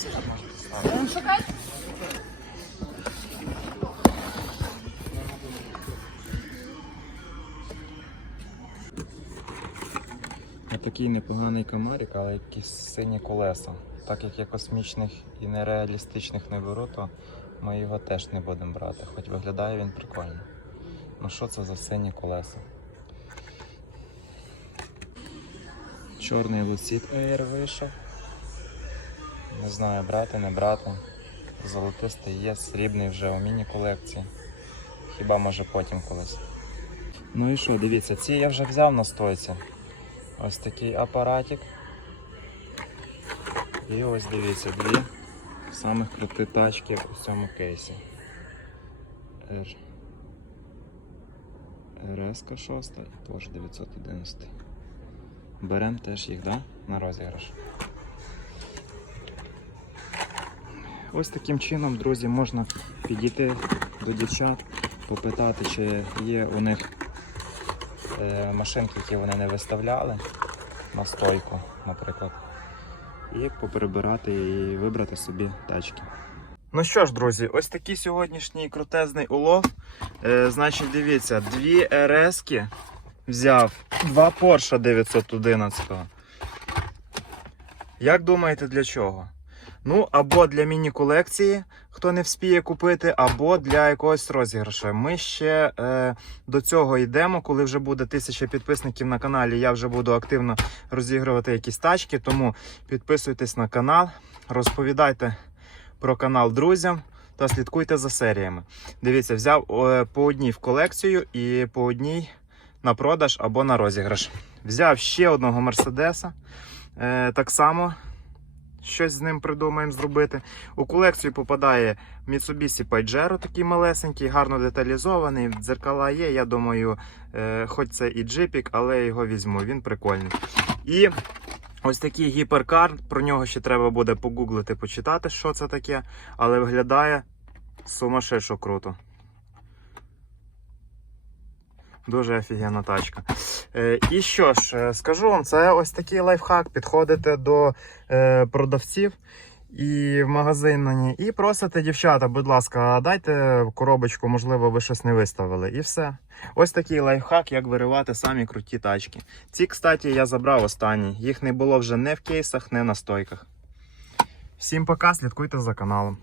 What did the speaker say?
Шукай. Такий непоганий комарик, але якісь сині колеса. Так як я космічних і нереалістичних не то ми його теж не будемо брати, хоч виглядає він прикольно. Ну що це за сині колеса? Чорний луцит Air вийшов. Не знаю, брати, не брати. Золотистий є, срібний вже у міні-колекції. Хіба може потім колись. Ну і що, дивіться, ці я вже взяв на стойці. Ось такий апаратик. І ось дивіться, дві самих круті тачки у цьому кейсі. R. РС 6 і теж 911. Беремо теж їх, да? На розіграш. Ось таким чином, друзі, можна підійти до дівчат, попитати, чи є у них е, машинки, які вони не виставляли на стойку, наприклад. І поперебирати і вибрати собі тачки. Ну що ж, друзі, ось такий сьогоднішній крутезний улов. Е, значить, дивіться, дві РСки взяв, два Porsche 911. Як думаєте, для чого? Ну, або для міні-колекції, хто не вспіє купити, або для якогось розіграшу. Ми ще е, до цього йдемо, коли вже буде тисяча підписників на каналі. Я вже буду активно розігрувати якісь тачки. Тому підписуйтесь на канал, розповідайте про канал друзям та слідкуйте за серіями. Дивіться, взяв е, по одній в колекцію і по одній на продаж або на розіграш. Взяв ще одного Мерседеса. Е, так само щось з ним придумаємо зробити. У колекцію попадає Mitsubishi Pajero, такий малесенький, гарно деталізований. Дзеркала є. Я думаю, е, хоч це і джипік, але я його візьму. Він прикольний. І ось такий гіперкар. Про нього ще треба буде погуглити, почитати, що це таке. Але виглядає сумасшедшо круто. Дуже офігенна тачка. Е, і що ж, е, скажу вам, це ось такий лайфхак. Підходите до е, продавців і в магазині, і просите дівчата, будь ласка, дайте коробочку, можливо, ви щось не виставили. І все. Ось такий лайфхак, як виривати самі круті тачки. Ці, кстати, я забрав останні. Їх не було вже не в кейсах, не на стойках. Всім пока, слідкуйте за каналом.